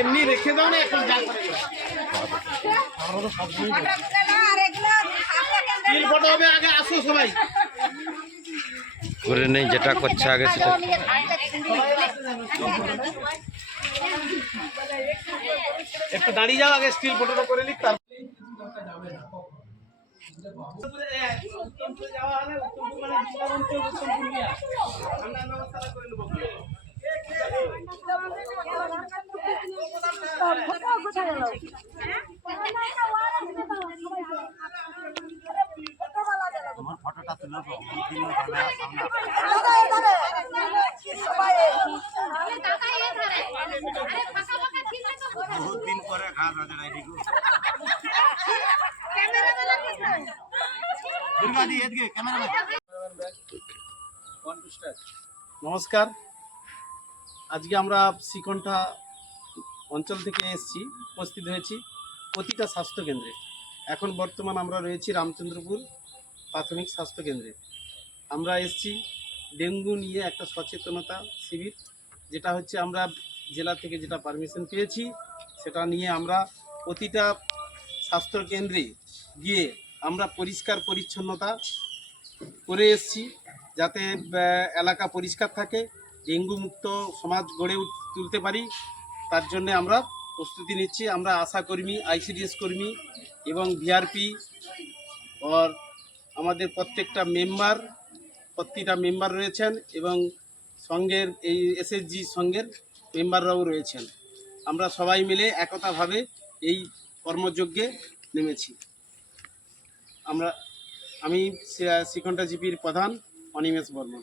এমনি রেখে দাও না এখন যা করে ফটো হবে আগে আসো সবাই করে নেই যেটা করছে আগে সেটা একটু দাঁড়িয়ে যাও আগে স্টিল ফটোটা করে নিক তারপর আমার ফটোটা তুলে বহুত দিন পরে খাওয়া নমস্কার। আজকে আমরা শ্রীকণ্ঠা অঞ্চল থেকে এসেছি, উপস্থিত হয়েছি প্রতিটা স্বাস্থ্যকেন্দ্রে। এখন বর্তমান আমরা রয়েছি রামচন্দ্রপুর প্রাথমিক স্বাস্থ্যকেন্দ্রে। আমরা এসেছি ডেঙ্গু নিয়ে একটা সচেতনতা শিবির, যেটা হচ্ছে আমরা জেলা থেকে যেটা পারমিশন পেয়েছি সেটা নিয়ে আমরা প্রতিটা স্বাস্থ্যকেন্দ্রে গিয়ে আমরা পরিষ্কার পরিচ্ছন্নতা করে এসেছি, যাতে এলাকা পরিষ্কার থাকে, ডেঙ্গু মুক্ত সমাজ গড়ে তুলতে পারি। তার জন্য আমরা প্রস্তুতি নিচ্ছি। আমরা আশাকর্মী, আইসিডিএস কর্মী এবং ভিআরপি আর আমাদের প্রত্যেকটা মেম্বার রয়েছেন এবং সঙ্গের এই এসএসজি সঙ্গের মেম্বাররাও রয়েছেন। আমরা সবাই মিলে একতাভাবে এই কর্মযজ্ঞে নেমেছি। আমি শ্রীকণ্ঠা জিপির প্রধান অনিমেষ বর্মন।